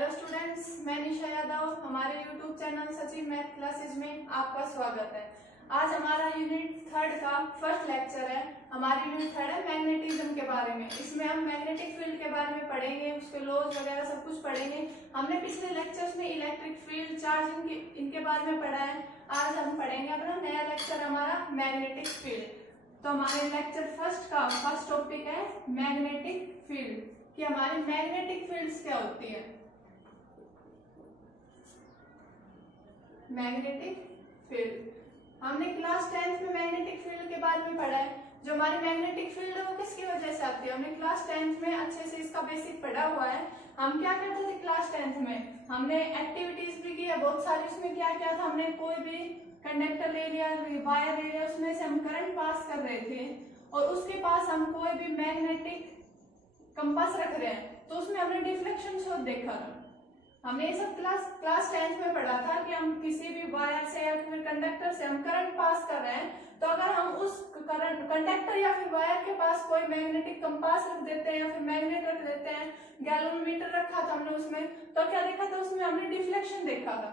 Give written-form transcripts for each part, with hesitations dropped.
Hello students, मैं निशा यादव। हमारे YouTube channel सचिव मैथ क्लासेज में आपका स्वागत है। आज हमारा यूनिट थर्ड का फर्स्ट लेक्चर है। हमारी यूनिट थर्ड है मैग्नेटिज्म के बारे में। इसमें हम मैग्नेटिक फील्ड के बारे में पढ़ेंगे, उसके लॉज वगैरह सब कुछ पढ़ेंगे। हमने पिछले लेक्चर्स में इलेक्ट्रिक फील्ड, चार्ज इनके बारे में पढ़ा है। आज हम पढ़ेंगे अपना नया लेक्चर हमारा मैग्नेटिक फील्ड। तो हमारे लेक्चर फर्स्ट का फर्स्ट टॉपिक है मैग्नेटिक फील्ड कि हमारी मैग्नेटिक फील्ड्स क्या होती है। मैग्नेटिक फील्ड हमने क्लास 10th में मैग्नेटिक फील्ड के बारे में पढ़ा है। जो हमारी मैग्नेटिक फील्ड है वो किसकी वजह से आती है, हमने क्लास 10th में अच्छे से इसका बेसिक पढ़ा हुआ है। हम क्या करते थे क्लास 10th में, हमने एक्टिविटीज भी की है बहुत सारी। उसमें क्या क्या था, हमने कोई भी कंडक्टर ले लिया, वायर ले लिया, उसमें से हम करंट पास कर रहे थे और उसके पास हम कोई भी मैग्नेटिक कंपास रख रहे हैं तो उसमें हमने डिफ्लेक्शन शो देखा था। हमने ये सब क्लास 10th में पढ़ा था कि हम किसी भी वायर से या फिर कंडक्टर से हम करंट पास कर रहे हैं तो अगर हम उस करंट कंडक्टर या फिर वायर के पास कोई मैग्नेटिक कंपास रख देते हैं या फिर मैग्नेट रख देते हैं, गैल्वेनोमीटर रखा था हमने उसमें, तो क्या देखा था उसमें हमने डिफ्लेक्शन देखा था।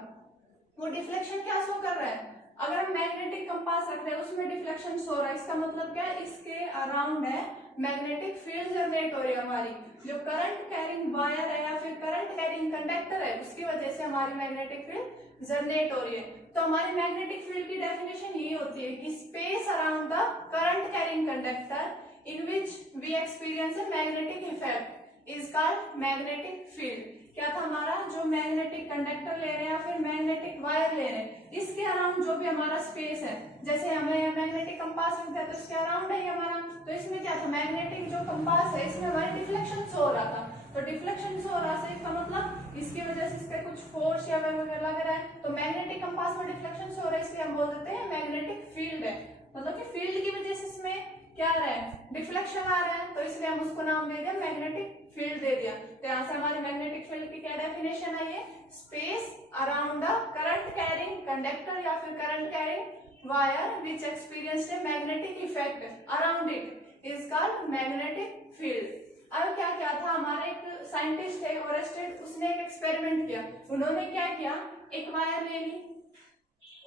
वो डिफ्लेक्शन क्या शो कर रहा है, अगर हम मैग्नेटिक कंपास रख रहे हैं उसमें डिफ्लेक्शन शो रहा है, इसका मतलब क्या है, इसके अराउंड है मैग्नेटिक फील्ड जनरेट हो रही है। हमारी जो करंट कैरिंग वायर है या फिर करंट कैरिंग कंडक्टर है उसकी वजह से हमारी मैग्नेटिक फील्ड जनरेट हो रही है। तो हमारी मैग्नेटिक फील्ड की डेफिनेशन ये होती है कि space around the current carrying conductor in which we experience a magnetic effect is called magnetic field. क्या था हमारा, जो मैग्नेटिक कंडक्टर ले रहे हैं या फिर मैग्नेटिक वायर ले रहे हैं इसके अराउंड जो भी हमारा स्पेस है, जैसे हमें मैग्नेटिक कंपास रखते हैं तो इसके अराउंड है हमारा, तो इसमें क्या था, मैग्नेटिक जो कंपास है इसमें हमारी डिफ्लेक्शन शो हो रहा था। तो डिफ्लेक्शन शो हो रहा है इसका मतलब इसकी वजह से इस पे कुछ फोर्स या वगैरह लग रहा है, तो मैग्नेटिक कंपास में डिफ्लेक्शन शो हो रहा है, इसलिए हम बोल देते हैं मैग्नेटिक फील्ड है। मतलब कि फील्ड की वजह से इसमें क्या आ रहा है, डिफ्लेक्शन आ रहा है, तो इसलिए हम उसको नाम दे दिया मैग्नेटिक फील्ड दे दिया। तो यहाँ से हमारी मैग्नेटिक फील्ड की क्या डेफिनेशन है, ये space around the current carrying conductor या फिर current carrying wire which experienced a magnetic effect around it is called magnetic field. अब क्या क्या था, हमारे एक साइंटिस्ट थे ओरेस्टेड, उसने एक एक्सपेरिमेंट किया। उन्होंने क्या किया, एक वायर ले ली,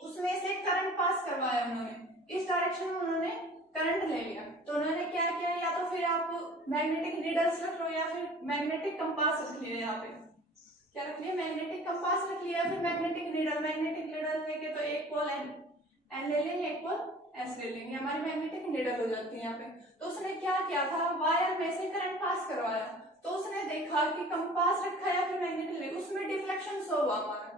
उसमें से करंट पास करवाया उन्होंने, इस डायरेक्शन में उन्होंने करंट ले लिया। तो उन्होंने क्या किया, या तो फिर आप मैग्नेटिक नीडल्स रख लो या फिर मैग्नेटिक कंपास रख लिया। यहाँ पे क्या रख लिया, मैग्नेटिक कंपास रख लिया, फिर मैग्नेटिक नीडल लेके तो एक पोल एन ले लेंगे, एक पोल एस ले लेंगे, हमारी मैग्नेटिक नीडल हो जाती है यहाँ पे। तो उसने क्या किया था, वायर में से करंट पास करवाया, तो उसने देखा कि कंपास रखा है फिर मैग्नेटिक, उसमें डिफ्लेक्शन शो हुआ हमारा।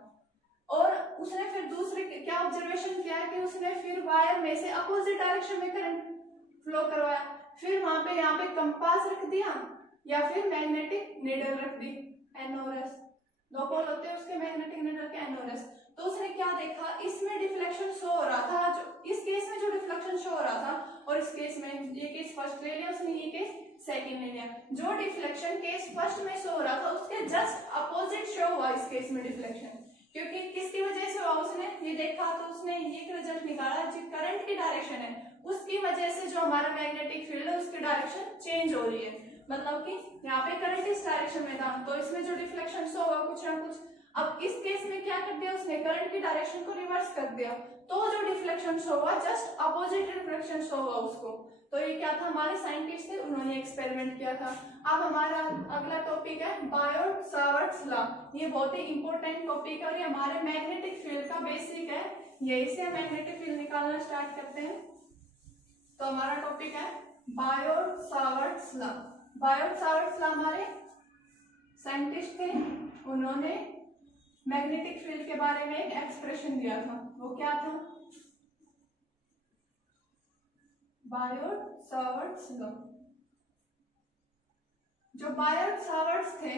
और उसने फिर दूसरे क्या ऑब्जर्वेशन किया कि उसने फिर वायर में से अपोजिट डायरेक्शन में करंट फ्लो करवाया, फिर वहां पे यहाँ पे कंपास रख दिया या फिर मैग्नेटिक नीडल रख दी, एन और एस, दो पोल होते हैं उसके मैग्नेटिक नीडल के, एन और एस। तो उसने क्या देखा, इसमें डिफ्लेक्शन शो हो रहा था, जो इस केस में जो डिफ्लेक्शन शो हो रहा था और इस केस में, ये केस फर्स्ट ले लिया उसने, ये केस सेकंड ले लिया। जो डिफ्लेक्शन केस फर्स्ट में शो हो रहा था उसके जस्ट अपोजिट शो हुआ इस केस में डिफ्लेक्शन, क्योंकि किसकी वजह से हुआ, उसने ये देखा तो उसने ये रिजल्ट निकाला, जो करंट की डायरेक्शन है उसकी वजह से जो हमारा मैग्नेटिक फील्ड है उसकी डायरेक्शन चेंज हो रही है। मतलब कि यहाँ पे करंट इस डायरेक्शन में था तो इसमें जो डिफ्लेक्शन शो हुआ कुछ ना कुछ, अब इस केस में क्या कर दिया उसने, करंट की डायरेक्शन को रिवर्स कर दिया, तो जो डिफ्लेक्शन शो हुआ जस्ट अपोजिट डिफ्लेक्शन शो हुआ उसको। तो ये क्या था, हमारे साइंटिस्ट थे, उन्होंने एक्सपेरिमेंट किया था। अब हमारा अगला टॉपिक है बायोट सावर्ट्स लॉ। ये बहुत ही इंपॉर्टेंट टॉपिक है और ये हमारे मैग्नेटिक फील्ड का बेसिक है। यही से मैग्नेटिक फील्ड निकालना स्टार्ट करते हैं। तो हमारा टॉपिक है Biot Savart's law. Biot Savart's law हमारे साइंटिस्ट थे, उन्होंने मैग्नेटिक फील्ड के बारे में एक एक्सप्रेशन दिया था। वो क्या था, बायोट सावर्ट्स लॉ। जो बायोट सावर्ट्स थे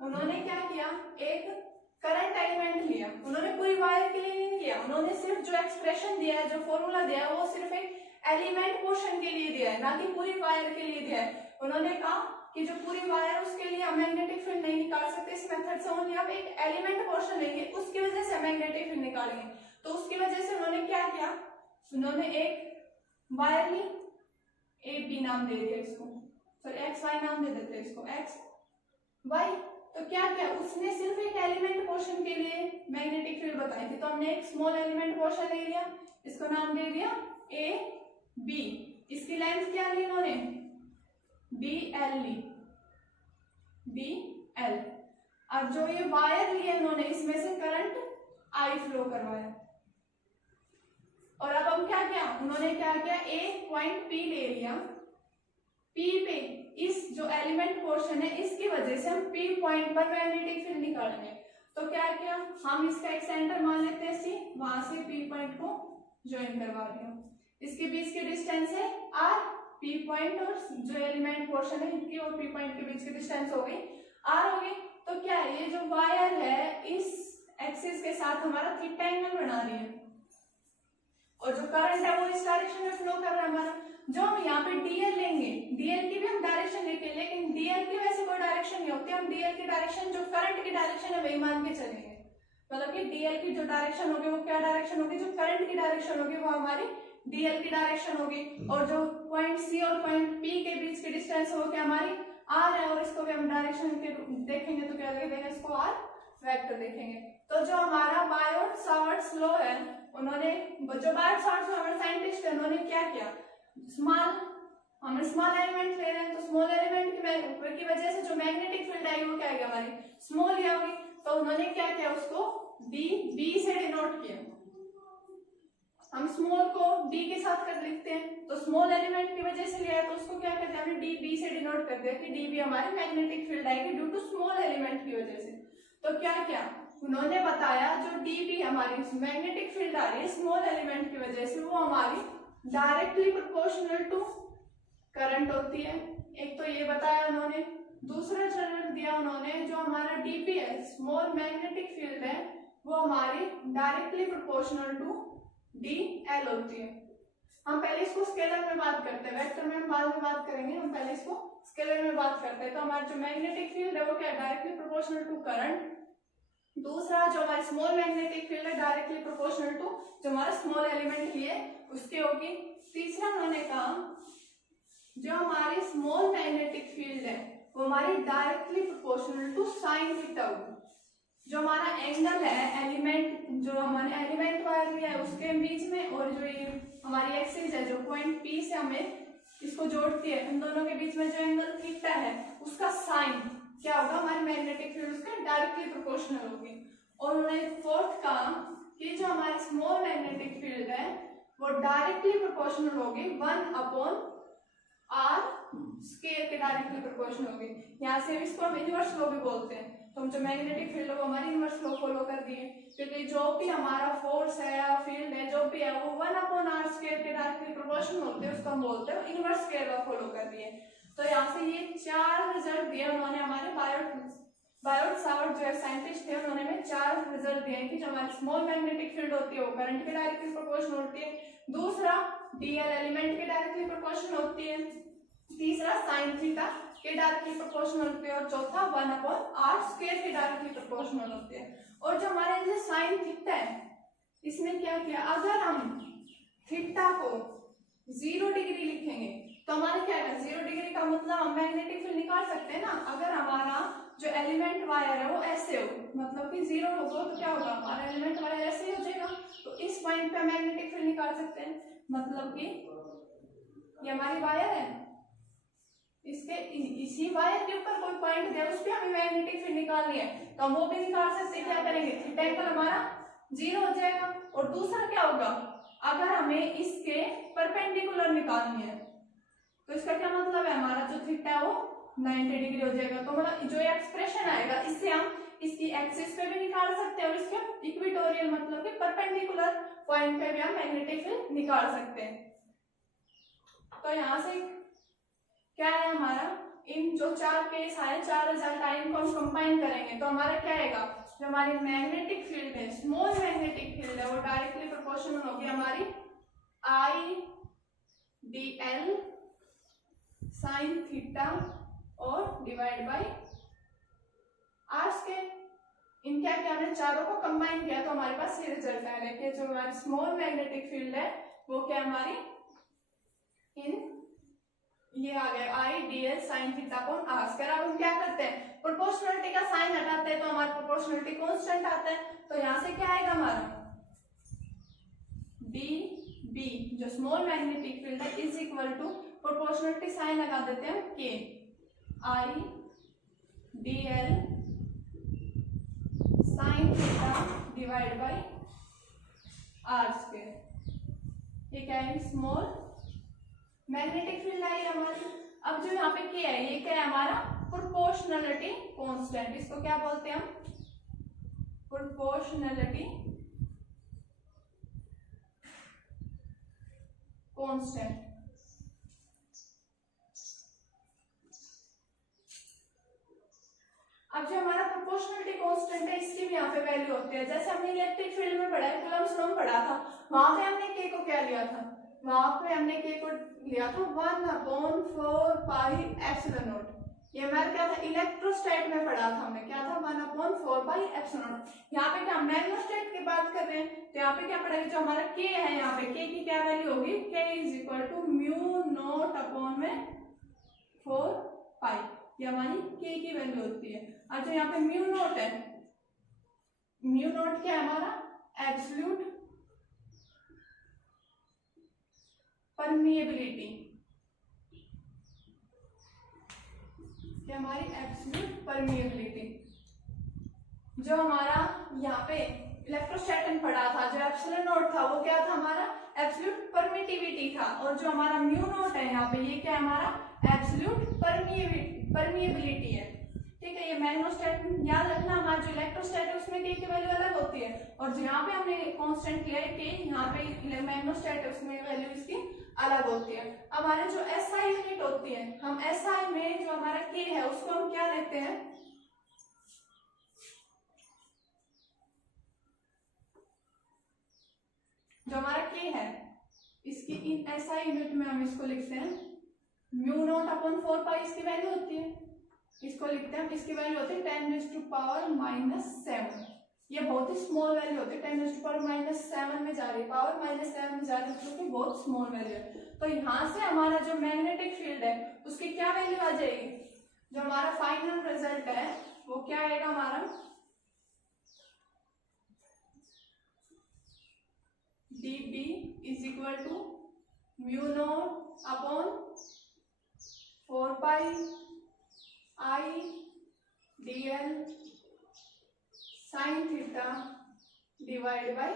उन्होंने क्या किया, एक करंट एलिमेंट लिया, उन्होंने पूरी वायर के लिए नहीं लिया, उन्होंने सिर्फ जो एक्सप्रेशन दिया है, जो फॉर्मूला दिया है वो सिर्फ एक एलिमेंट पोर्शन के लिए दिया है, ना कि पूरी वायर के लिए दिया है। उन्होंने कहा कि जो पूरी वायर उसके लिए हम मैग्नेटिक फील्ड नहीं निकाल सकते इस मेथड से, ओनली हम एक एलिमेंट पोर्शन लेंगे उसकी वजह से मैग्नेटिक फील्ड निकालेंगे। तो उसकी वजह से उन्होंने क्या किया, उन्होंने एक वायर ली, ए बी नाम दे दिया इसको, सॉरी एक्स वाई नाम दे देते हैं इसको, एक्स वाई। तो क्या किया उसने, सिर्फ एक एलिमेंट पोर्शन के लिए मैग्नेटिक फील्ड बताई थी, तो हमने एक स्मॉल एलिमेंट पोर्शन ले लिया, इसको नाम दे दिया ए बी, इसकी लेंथ क्या ली इन्होंने, डी एल ली, डी एल। अब जो ये वायर लिया इन्होंने, इसमें से करंट आई फ्लो करवाया, और अब हम क्या किया, उन्होंने क्या किया, एक पॉइंट पी ले लिया, पी पे इस जो एलिमेंट पोर्शन है इसकी वजह से हम पी पॉइंट पर मैग्नेटिक फील्ड निकालेंगे। तो क्या किया, हम इसका एक सेंटर मान लेते हैं सी, वहां से पी पॉइंट को ज्वाइन करवा दिया, इसके बीच की डिस्टेंस है आर, पी पॉइंट और जो एलिमेंट पोर्शन है इनकी और पी पॉइंट के बीच की डिस्टेंस हो गई आर हो गई। तो क्या है, ये जो वायर है इस एक्सिस के साथ हमारा थीटा एंगल बना रही है, और जो करंट है वो इस डायरेक्शन में फ्लो कर रहा है हमारा। जो हम यहाँ पे डीएल लेंगे, डीएल की भी हम डायरेक्शन लेके, लेकिन डीएल की वैसे कोई डायरेक्शन नहीं होती, हम डीएल की डायरेक्शन जो करंट की डायरेक्शन है वही मान के चलेंगे, मतलब कि डीएल की जो डायरेक्शन होगी वो क्या डायरेक्शन होगी, जो करंट की डायरेक्शन होगी वो हमारी डीएल की डायरेक्शन होगी, और जो पॉइंट सी और पॉइंट पी के बीच की डिस्टेंस है वो क्या हमारी आर है, और इसको भी हम डायरेक्शन के देखेंगे तो क्या लिख देंगे, इसको आर वेक्टर देखेंगे। तो जो हमारा बायोट सावर्ट्स लॉ है, उन्होंने जो बायोट सावर्ट्स हमारे साइंटिस्ट है, उन्होंने क्या किया, हम स्मॉल एलिमेंट ले रहे हैं, तो स्मॉल एलिमेंट की वजह से जो मैग्नेटिक फील्ड आई वो क्या आएगी हमारी स्मॉल ही होगी। तो उन्होंने क्या किया, उसको डी बी से डिनोट किया, हम स्मॉल को डी के साथ कर लिखते हैं, तो स्मॉल एलिमेंट की वजह से लिया है तो उसको क्या कहते हैं, हमने डी बी से डिनोट कर दिया कि डी बी हमारी मैग्नेटिक फील्ड आएगी ड्यू टू स्मॉल एलिमेंट की वजह से। तो क्या क्या उन्होंने बताया, जो डी बी हमारी मैग्नेटिक फील्ड आ रही है स्मॉल एलिमेंट की वजह से, वो हमारी डायरेक्टली प्रोपोर्शनल टू करंट होती है, एक तो ये बताया उन्होंने। दूसरा रिजल्ट दिया उन्होंने, जो हमारा डीपी है स्मॉल मैग्नेटिक फील्ड है वो हमारी directly proportional to D L होती है। हम पहले इसको स्केलर में बात करते हैं, वेक्टर में हम बाद में बात करेंगे, हम पहले इसको स्केलर में बात करते हैं। तो हमारा जो मैग्नेटिक फील्ड है वो क्या है, डायरेक्टली प्रोपोर्शनल टू करंट। दूसरा जो हमारी स्मॉल मैग्नेटिक फील्ड है डायरेक्टली प्रोपोर्शनल टू जो हमारा स्मॉल एलिमेंट लिए उसकी होगी। तीसरा उन्होंने कहा जो हमारी स्मॉल मैग्नेटिक फील्ड है वो हमारी directly proportional to sine theta होगी। जो हमारा एंगल है एलिमेंट, जो हमारे एलिमेंट वायर लिया है उसके बीच में और जो ये हमारी एक्सिस है जो पॉइंट पी से हमें इसको जोड़ती है, इन दोनों के बीच में जो एंगल थीटा है उसका साइन क्या होगा, हमारी मैग्नेटिक फील्ड उसका डायरेक्टली प्रोपोर्शनल होगी। और उन्होंने फोर्थ कहा कि जो हमारी स्मॉल मैग्नेटिक फील्ड है वो डायरेक्टली प्रोपोर्शनल होगी 1/r स्केयर के डायरेक्टली प्रोपोर्शनल होगी। यहाँ से इसको हम इनवर्स लॉ भी बोलते हैं। तो हम जो मैग्नेटिक फील्ड है वो हमारी इनवर्स लॉ फॉलो कर दिए, क्योंकि जो भी हमारा फोर्स है या फील्ड है जो भी है वो 1/r स्केयर के डायरेक्टली प्रोपोर्शनल होते हैं, उसको हम बोलते हैं इनवर्स स्केयर लॉ फॉलो कर दिए। तो यहाँ से ये 4 रिजल्ट दिए उन्होंने हमारे बायोट सावर्ट जो साइंटिस्ट थे, उन्होंने हमें 4 रिजल्ट दिए कि जो हमारी स्मॉल मैग्नेटिक फील्ड होती है वो करंट के डायरेक्टली प्रोपोर्शनल होती है, दूसरा डीएल एलिमेंट के डायरेक्टली प्रोपोर्शनल होती है, तीसरा साइन थीटा के डायरेक्टली प्रोपोर्शनल होती है और चौथा 1/r स्क्वायर के डायरेक्टली प्रोपोर्शनल होती है। और जो हमारे जो साइन थीटा है इसमें क्या किया, अगर हम थीटा को 0 डिग्री लिखेंगे तो हमारा क्या है 0 डिग्री का मतलब हम मैग्नेटिक फील्ड निकाल सकते हैं ना। अगर हमारा जो एलिमेंट वायर है वो ऐसे हो, मतलब कि 0 होगा तो क्या होगा, हमारा एलिमेंट वायर ऐसे ही हो जाएगा। तो इस पॉइंट पे मैग्नेटिक फील्ड निकाल सकते हैं, मतलब कि ये हमारी वायर है, इसके इसी वायर के ऊपर कोई पॉइंट दिया उस पे हमें मैग्नेटिक फील्ड निकालनी है तो हम वो भी निकाल सकते हैं। क्या करेंगे, थीटा एंगल हमारा 0 हो जाएगा। और दूसरा क्या होगा, अगर हमें इसके परपेंडिकुलर निकालनी है तो इसका क्या मतलब है, हमारा जो थीटा है वो 90 डिग्री हो जाएगा। तो मतलब जो एक्सप्रेशन आएगा इससे हम इसकी एक्सिस पे भी निकाल सकते हैं और इसके इक्वेटोरियल मतलब कि परपेंडिकुलर पॉइंट पे भी हम मैग्नेटिक फील्ड निकाल सकते हैं। तो यहाँ से क्या है हमारा, इन जो 4 केस आए 4 रिजल्ट आए इनको हम कंबाइन करेंगे तो हमारा क्या आएगा, जो हमारी मैग्नेटिक फील्ड है स्मॉल मैग्नेटिक फील्ड है वो डायरेक्टली प्रोपोर्शनल होगी हमारी आई डी एल साइन थीटा और डिवाइड बाई आर स्क्वायर। इन क्या किया हमने चारों को कंबाइन किया तो हमारे पास ये रिजल्ट आएगा कि जो हमारी स्मॉल मैग्नेटिक फील्ड है वो क्या हमारी इन ये आ गया I D L sine theta upon R square. अब हम क्या करते हैं, प्रोपोर्शनलिटी का साइन हटाते हैं तो हमारा प्रोपोर्शनलिटी कांस्टेंट आता है, तो यहाँ से क्या आएगा हमारा डी बी जो स्मॉल मैग्नेटिक फील्ड है is equal to proportionality sign लगा देते हैं K I D L sine theta divide by R square. ये क्या है, स्मॉल मैग्नेटिक फील्ड आई हमारी। अब जो यहाँ पे के है ये क्या है हमारा प्रोपोर्शनलिटी कांस्टेंट, इसको क्या बोलते हैं हम, प्रोपोर्शनलिटी कांस्टेंट। अब जो हमारा प्रोपोर्शनलिटी कांस्टेंट है इसकी भी यहाँ पे वैल्यू होती है। जैसे हमने इलेक्ट्रिक फील्ड में पढ़ा है, कूलम्ब्स लॉ में पढ़ा था, वहां पे हमने के को क्या लिया था, वहां पे हमने के को लिया था 1/4 पाई एप्सिलॉन नॉट। ये हमारा क्या था, इलेक्ट्रोस्टैट में पढ़ा था हमने, क्या था 1/4 पाई एप्सिलॉन नॉट। यहाँ पे क्या मैग्नेटोस्टैट की बात कर रहे हैं, तो यहाँ पे क्या पढ़ेगा, जो हमारा के है यहाँ पे के की क्या वैल्यू होगी, K is equal to mu naught upon में 4 पाई, ये हमारी के की वैल्यू होती है। और जो यहाँ पे म्यू नॉट है, म्यू नॉट क्या है हमारा एब्सोल्यूट परमिएबिलिटी, क्या हमारी एब्सोल्यूट परमिएबिलिटी। जो हमारा यहाँ पे इलेक्ट्रोस्टैटिक पढ़ा था, जो एप्सिलॉन नॉट था वो क्या था हमारा एब्सोल्यूट परमिटिविटी था, और जो हमारा म्यू नॉट है यहाँ पे ये क्या है हमारा एब्सोल्यूट परमिएबिलिटी है। ठीक है, ये मैग्नेटोस्टैटिक याद रखना, हमारा जो इलेक्ट्रोस्टैट है उसमें के की वैल्यू अलग होती है, और जो यहाँ पे हमने कांस्टेंट लिया है के, यहाँ पे मैग्नेटोस्टैट है उसमें वैल्यू इसकी अलग होती है। हमारे जो एसआई यूनिट होती है, हम एसआई में जो हमारा के है उसको हम क्या लेते हैं, जो हमारा के है इसकी इन एसआई यूनिट में हम इसको लिखते हैं म्यू नॉट अपॉन 4 पाई, इसकी वैल्यू होती है, इसको लिखते हैं, इसकी वैल्यू होती है 10⁻⁻⁷। ये बहुत ही स्मॉल वैल्यू होती है, 10⁻⁻⁷ में जा रही है, पावर -7 में जा रही है, जो कि बहुत स्मॉल वैल्यू है। तो यहाँ से हमारा जो मैग्नेटिक फील्ड है उसकी क्या वैल्यू आ जाएगी, जो हमारा फाइनल रिजल्ट है वो क्या आएगा हमारा dB is equal to mu naught upon 4 pi I D L sine theta divide by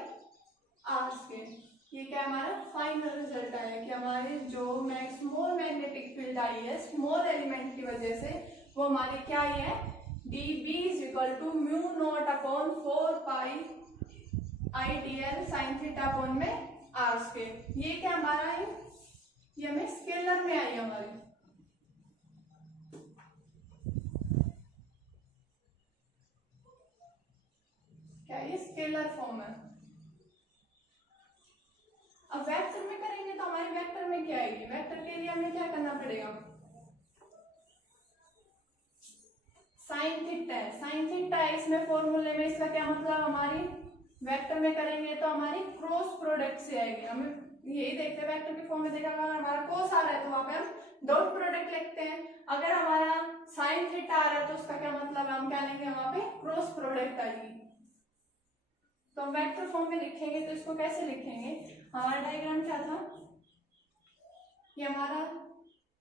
R square. ये क्या हमारा फाइनल रिजल्ट आया कि हमारे जो स्मॉल मैग्नेटिक फील्ड आई है स्मॉल एलिमेंट की वजह से, वो हमारी क्या आई है dB is equal to mu naught upon 4 pi I D L sine theta upon में आर स्क्वायर। ये क्या हमारा है, ये हमें स्केलर में आई हमारी, क्या ये स्केलर फॉर्म है। अब वेक्टर में करेंगे तो हमारे वेक्टर में क्या आएगी, वेक्टर के लिए हमें क्या करना पड़ेगा, साइन थीटा है, साइन थीटा है इसमें फॉर्मूले में, इसका क्या मतलब हमारी वेक्टर में करेंगे तो हमारी क्रॉस प्रोडक्ट से आएगी। हमें यही देखते हैं वेक्टर के फॉर्म में, देखा अगर हमारा कोस आ रहा है तो वहां पे हम डॉट प्रोडक्ट लिखते हैं, अगर हमारा साइन थीटा आ रहा है तो उसका क्या मतलब है, हम क्या लेंगे वहां पे क्रॉस प्रोडक्ट आएगी। तो हम वेक्टर फॉर्म में लिखेंगे तो इसको कैसे लिखेंगे, हमारा डायग्राम क्या था, ये हमारा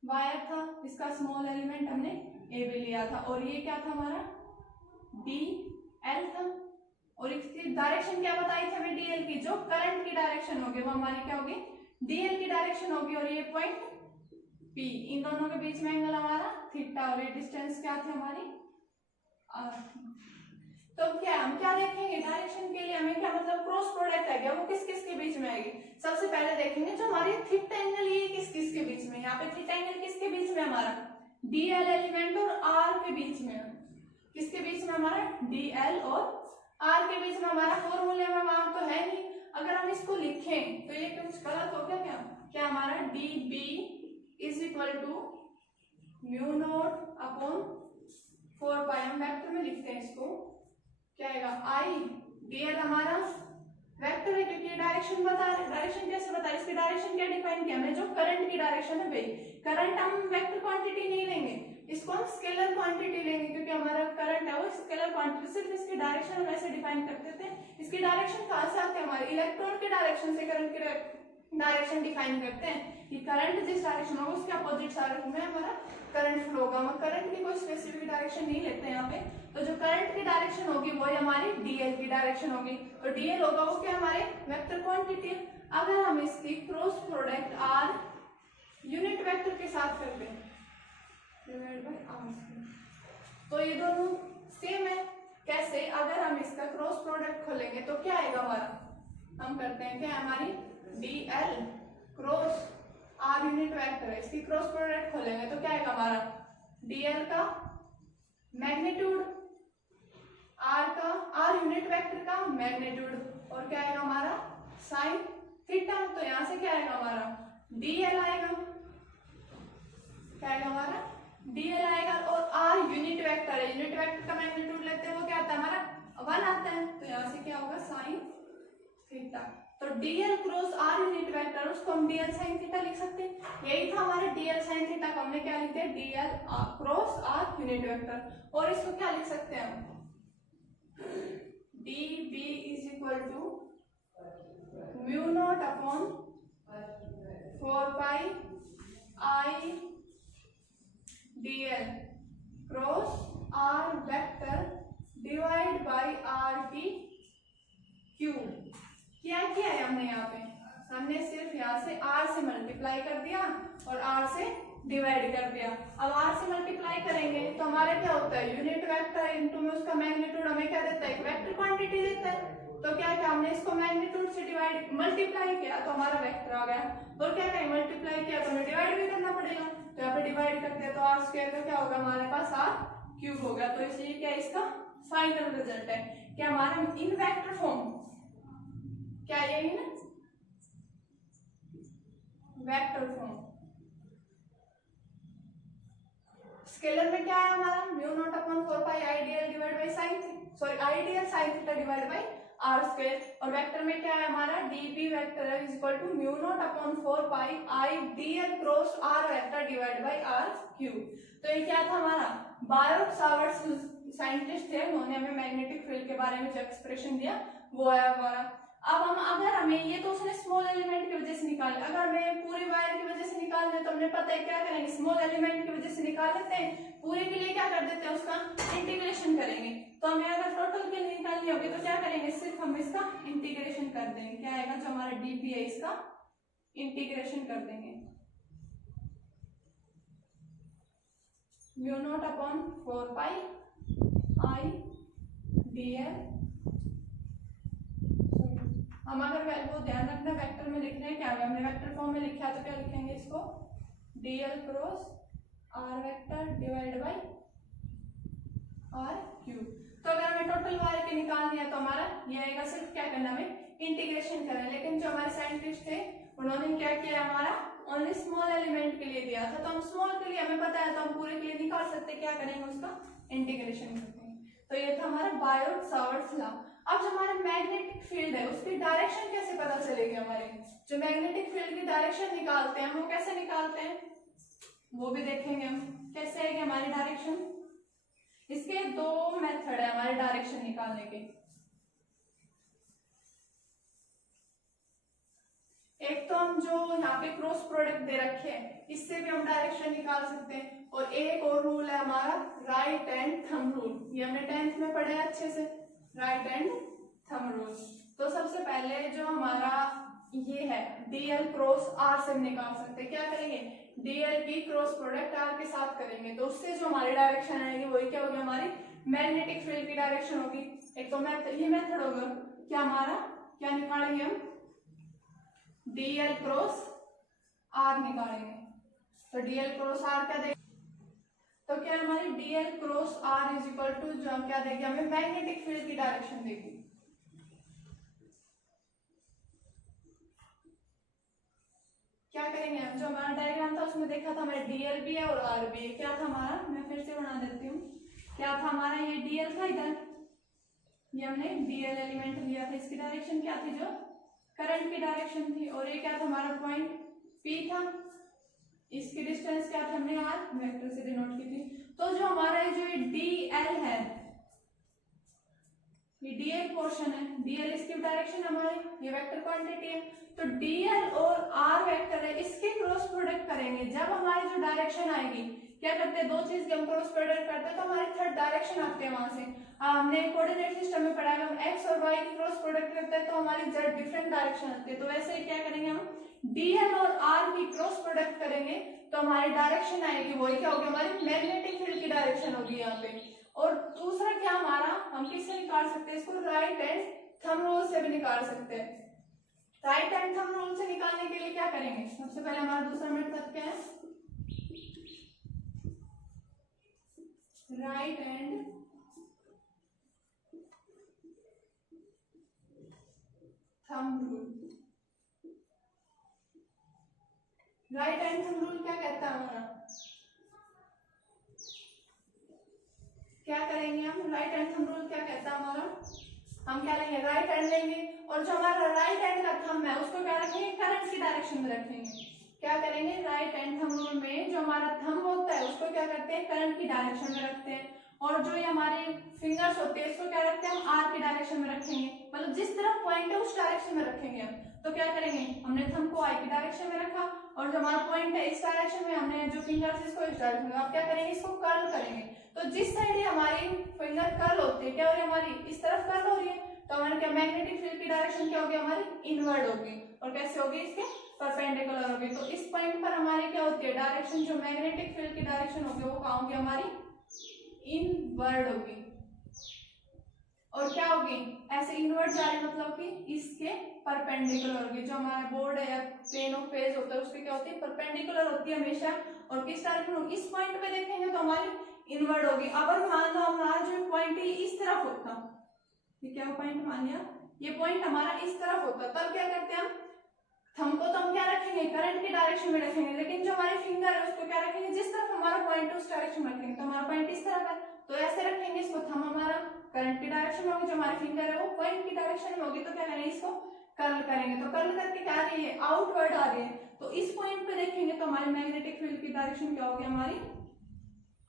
वायर था, इसका स्मॉल एलिमेंट हमने ए भी लिया था, और ये क्या था हमारा डी एल था, और इसकी डायरेक्शन क्या बताई थी हमें डीएल की, जो करंट की डायरेक्शन होगी वो हमारी क्या होगी डीएल की डायरेक्शन होगी, और ये पॉइंट पी, इन दोनों के बीच में एंगल हमारा थीटा, और ये डिस्टेंस क्या थी हमारी आर। तो क्या हम क्या देखेंगे डायरेक्शन के लिए, हमें क्या मतलब क्रॉस प्रोडक्ट है क्या, वो किस किस के बीच में आएगी। सबसे पहले देखेंगे जो हमारी थीटा एंगल ये किस किस के बीच में, यहाँ पे थीटा एंगल किसके बीच में हमारा डीएल एलिमेंट और आर के बीच में, किसके बीच में हमारा डीएल और आर के बीच में। हमारा फॉर्मूले में वहां तो है नहीं, अगर हम इसको लिखें तो ये कुछ गलत हो गया, क्या हमारा D B is equal to mu naught upon 4 pi, हम वेक्टर में लिखते हैं इसको, क्या आएगा आई डीएल हमारा वेक्टर है क्योंकि डायरेक्शन बता रहे, डायरेक्शन कैसे बता, इसकी डायरेक्शन क्या डिफाइन किया हमने, जो करंट की डायरेक्शन है वही, करंट हम वेक्टर क्वांटिटी नहीं लेंगे, इसको हम स्केलर क्वांटिटी लेंगे, क्योंकि हमारा करंट है वो स्केलर क्वांटिटी। सिर्फ इसकी डायरेक्शन हम ऐसे डिफाइन करते थे। इसकी डायरेक्शन कहाँ से आती है, हमारे इलेक्ट्रॉन के डायरेक्शन से करंट की डायरेक्शन डिफाइन करते हैं कि करंट जिस डायरेक्शन होगा उसके अपोजिट डायरेक्शन में हमारा करंट फ्लो होगा। हम करंट की कोई स्पेसिफिक डायरेक्शन नहीं लेते हैं यहाँ पे। तो जो करंट की डायरेक्शन होगी वो हमारी डीएल की डायरेक्शन होगी। तो डीएल होगा वो क्या, हमारे वेक्टर क्वांटिटी। अगर हम इसकी cross product R unit vector के साथ करते हैं डिवाइड बाय आर, तो ये दोनों सेम है। कैसे, अगर हम इसका क्रॉस प्रोडक्ट खोलेंगे तो क्या आएगा हमारा, हम करते हैं क्या, हमारी DL cross R unit vector है, इसकी क्रॉस प्रोडक्ट खोलेंगे तो क्या आएगा हमारा, डीएल का मैग्नीट्यूड, आर का, आर यूनिट वेक्टर का मैग्नीट्यूड, और क्या आएगा हमारा साइन थीटा। तो यहां से क्या आएगा हमारा डीएल आएगा, क्या आएगा हमारा डीएल आएगा। और आर यूनिट वेक्टर है, यूनिट वेक्टर का मैग्नीट्यूड लेते हैं वो क्या आता है हमारा 1 आता है। तो यहां से क्या होगा साइन थीटा। तो DL cross R unit vector, उसको हम डीएल साइन थीटा लिख सकते हैं। यही था हमारे डीएल साइन थीटा को हमने क्या लिखते हैं, DL cross R unit vector. और इसको क्या लिख सकते हैं हम, D B is equal to mu naught upon 4 pi I DL cross R vector divide by R की क्यूब। क्या किया है हमने यहाँ पे, हमने सिर्फ यहाँ से r से मल्टीप्लाई कर दिया और r से डिवाइड कर दिया। अब r से मल्टीप्लाई करेंगे तो हमारे क्या होता है, यूनिट वेक्टर इनटू में उसका मैग्नीट्यूड हमें क्या देता है, एक वेक्टर क्वांटिटी देता है। तो क्या किया हमने, इसको मैग्नीट्यूड से डिवाइड मल्टीप्लाई किया तो हमारा वेक्टर आ गया। और क्या करें, मल्टीप्लाई किया तो हमें डिवाइड भी करना पड़ेगा। तो यहाँ पे डिवाइड करते हैं तो आर स्क्वायर का क्या होगा, हमारे पास आर क्यूब होगा। तो इसलिए क्या इसका फाइनल रिजल्ट है क्या, हमारा इन वेक्टर फॉर्म, क्या ये इन वेक्टर फॉर्म, स्केलर में क्या है हमारा mu naught upon 4 pi I DL divide by sine, sorry I DL sine theta divide by R square. और वेक्टर में क्या है हमारा डीबी वेक्टर है is equal to mu naught upon 4 pi I DL cross R vector divide by R cube. तो ये क्या था हमारा, बायोट सावर्ट्स साइंटिस्ट थे, उन्होंने हमें मैग्नेटिक फील्ड के बारे में जो एक्सप्रेशन दिया वो है हमारा। अब हम, अगर हमें ये तो उसने स्मॉल एलिमेंट की वजह से निकाले, अगर हमें पूरे वायर की वजह से निकालना है तो हमने पता है क्या करेंगे, स्मॉल एलिमेंट की वजह से निकाल लेते हैं, पूरे के लिए क्या कर देते हैं उसका इंटीग्रेशन करेंगे। तो हमें अगर टोटल के लिए निकालनी होगी तो क्या करेंगे, सिर्फ हम इसका इंटीग्रेशन कर देंगे। क्या आएगा, जो हमारा डीपी है इसका इंटीग्रेशन कर देंगे, mu naught upon 4 pi I DL. हम अगर वो ध्यान रखना वेक्टर में लिख रहे हैं, क्या हमने वेक्टर फॉर्म में लिखा तो क्या लिखेंगे इसको, DL cross R vector divide by R cube. तो अगर हमें टोटल वायर के निकालनी है तो हमारा ये आएगा, सिर्फ क्या करना हमें इंटीग्रेशन करना है। लेकिन जो हमारे साइंटिस्ट थे उन्होंने क्या किया, हमारा ओनली स्मॉल एलिमेंट के लिए दिया था। तो हम स्मॉल के लिए हमें पता है तो हम पूरे के लिए निकाल सकते, क्या करेंगे उसका इंटीग्रेशन करते हैं। तो ये था हमारा बायोट सावर्ट्स लॉ। अब जो हमारा मैग्नेटिक फील्ड है उसकी डायरेक्शन कैसे पता चलेगी, हमारे जो मैग्नेटिक फील्ड की डायरेक्शन निकालते हैं वो कैसे निकालते हैं वो भी देखेंगे हम, कैसे आएगी हमारी डायरेक्शन। इसके 2 मेथड है हमारे डायरेक्शन निकालने के। एक तो हम जो यहाँ पे क्रॉस प्रोडक्ट दे रखे हैं इससे भी हम डायरेक्शन निकाल सकते हैं, और एक और रूल है हमारा राइट एंड थंब रूल, ये हमने 10th में पढ़ा है अच्छे से, राइट एंड थंब रूल। तो सबसे पहले जो हमारा ये है डीएल क्रॉस आर से हम निकाल सकते हैं। क्या करेंगे, डीएल की क्रॉस प्रोडक्ट आर के साथ करेंगे तो उससे जो हमारी डायरेक्शन आएगी वही क्या होगी, हमारी मैग्नेटिक फील्ड की डायरेक्शन होगी। एक तो ये मेथड होगा, क्या हमारा क्या निकालेंगे हम, डीएल क्रॉस आर निकालेंगे। तो डीएल क्रॉस आर क्या देगा, तो क्या हमारी DL cross R is equal to जो हम क्या देगी, हमें मैग्नेटिक फील्ड की डायरेक्शन देगी। क्या करेंगे हम, जो हमारा डायग्राम था उसमें देखा था हमारे डीएल भी है और आर भी है। क्या था हमारा, मैं फिर से बना देती हूँ, क्या था हमारा, ये डीएल था इधर, ये हमने डीएल एलिमेंट लिया था, इसकी डायरेक्शन क्या थी, जो करंट की डायरेक्शन थी। और ये क्या था हमारा पॉइंट पी था, इसकी डिस्टेंस क्या थी, हमने आर वेक्टर से डिनोट की थी। तो जो हमारा जो ये DL है, ये DL पोर्शन है, DL इसकी डायरेक्शन हमारी, ये वेक्टर क्वांटिटी है। तो DL और R वेक्टर है, इसके क्रॉस प्रोडक्ट करेंगे। जब हमारी जो डायरेक्शन आएगी, क्या करते हैं, दो चीज के हम क्रॉस प्रोडक्ट करते हैं तो हमारी थर्ड डायरेक्शन आती है वहां से। हमने कोऑर्डिनेट सिस्टम में पढ़ा है, हम x और y की क्रॉस प्रोडक्ट करते हैं तो हमारी z डिफरेंट डायरेक्शन आती है। तो वैसे ही क्या करेंगे, हम DL और R की क्रॉस प्रोडक्ट करेंगे तो हमारी डायरेक्शन आएगी, वही क्या होगी, हमारी मैग्नेटिक फील्ड की डायरेक्शन होगी यहाँ पे। और दूसरा क्या हमारा, हम किससे निकाल सकते हैं इसको, राइट एंड थंब रूल से भी निकाल सकते हैं। राइट एंड थंब रूल से निकालने के लिए क्या करेंगे, सबसे पहले हमारा दूसरा मेथड क्या है, right and thumb rule. Right hand thumb rule क्या कहता है हमारा, क्या करेंगे हम, राइट हैंड थंब रूल क्या कहता है हमारा, हम क्या लेंगे, राइट हैंड लेंगे और जो हमारा राइट हैंड का थंब है उसको क्या रखेंगे, करंट की डायरेक्शन में रखेंगे। क्या करेंगे, राइट हैंड थंब रूल में जो हमारा थंब होता है उसको क्या करते हैं, करंट की डायरेक्शन में रखते हैं। और जो ये हमारे फिंगर्स होते हैं इसको क्या रखते हैं, हम आर की डायरेक्शन में रखेंगे, मतलब जिस तरफ पॉइंट है उस डायरेक्शन में रखेंगे हम। तो क्या करेंगे, हमने थंब को आई की डायरेक्शन में रखा और जो हमारा पॉइंट है इस डायरेक्शन में, हमने जो फिंगर्स इसको इस डायरेक्शन में, अब क्या करेंगे, इसको कर्ल करेंगे। तो जिस साइड हमारी फिंगर कर्ल होती है, क्या हो रही है, हमारी इस तरफ कर्ल हो रही है, तो हमारे क्या मैग्नेटिक फील्ड की डायरेक्शन क्या होगी, हमारी इनवर्ड होगी। और कैसे होगी, इसके परपेंडिकुलर होगी। तो इस पॉइंट पर हमारी क्या होती है, डायरेक्शन जो मैग्नेटिक फील्ड की डायरेक्शन होगी वो कहाँ होगी, हमारी इनवर्ड होगी। और क्या होगी, ऐसे इनवर्ड जा रही मतलब कि इसके परपेंडिकुलर होगी। जो हमारा बोर्ड है या प्लेन ऑफ पेज होता है उसकी क्या होती है, परपेंडिकुलर होती है हमेशा। और किस डायरेक्शन होगी, इस पॉइंट पे देखेंगे तो हमारी इनवर्ड होगी। अब मान लो हमारा जो पॉइंट है इस तरफ होता, ये क्या पॉइंट मान लिया, ये पॉइंट हमारा इस तरफ होता, तब क्या करते हैं हम, थंब को तो हम क्या रखेंगे, करंट की डायरेक्शन में रखेंगे, लेकिन जो हमारी फिंगर है उसको क्या रखेंगे, जिस तरफ हमारा पॉइंट है उस डायरेक्शन में रखेंगे। तो हमारा पॉइंट इस तरफ है तो ऐसे रखेंगे इसको, थंब हमारा करंट की डायरेक्शन में होगी, जो हमारी फिंगर है वो पॉइंट की डायरेक्शन में होगी। तो क्या करेंगे, इसको कर्ल करेंगे। तो कर्ल करके क्या आ रही है, आउटवर्ड आ रही है। तो इस पॉइंट पे देखेंगे तो हमारी मैग्नेटिक फील्ड की डायरेक्शन क्या होगी, हमारी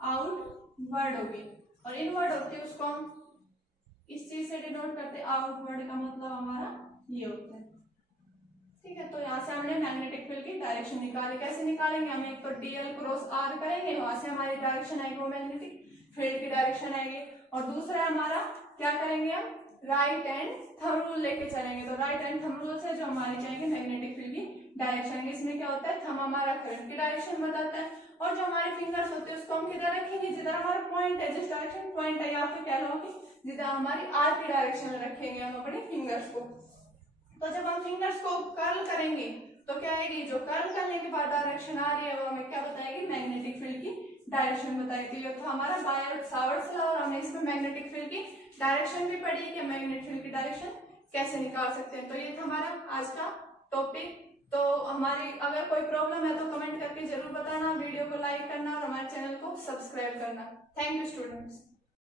आउटवर्ड होगी। और इनवर्ड होती है उसको हम इस चीज से डिनोट करते हैं, आउटवर्ड का मतलब हमारा ये होता है। ठीक है, तो यहाँ से हमने मैग्नेटिक फील्ड की डायरेक्शन निकाली। कैसे निकालेंगे, हम एक तो DL क्रॉस R करेंगे, वहां से हमारी डायरेक्शन आएगी वो मैग्नेटिक फील्ड की डायरेक्शन आएगी। और दूसरा हमारा क्या करेंगे, हम राइट एंड थंब रूल लेके चलेंगे। तो राइट एंड थंब रूल से जो हमारी जाएंगे मैग्नेटिक फील्ड की डायरेक्शन, इसमें क्या होता है, थंब हमारा करंट की डायरेक्शन बताता है और जो हमारे फिंगर्स होते हैं उसको हम किधर रखेंगे, जिधर हमारा पॉइंट है, जिस डायरेक्शन पॉइंट है, या फिर क्या होगी, जिधर हमारी R की डायरेक्शन में रखेंगे हम अपने फिंगर्स को। तो जब हम फिंगर्स को कर्ल करेंगे तो क्या आएगी, जो कर्ल करने के बाद डायरेक्शन आ रही है वो हमें क्या बताएगी, मैग्नेटिक फील्ड की डायरेक्शन बताएगी। ये तो हमारा बायट-सावर्ट्स लॉ, और हमने इसमें मैग्नेटिक फील्ड की डायरेक्शन भी पढ़ी है कि मैग्नेटिक फील्ड की डायरेक्शन कैसे निकाल सकते हैं। तो ये था हमारा आज का टॉपिक। तो हमारी अगर कोई प्रॉब्लम है तो कमेंट करके जरूर बताना, वीडियो को लाइक करना और हमारे चैनल को सब्सक्राइब करना। Thank you students.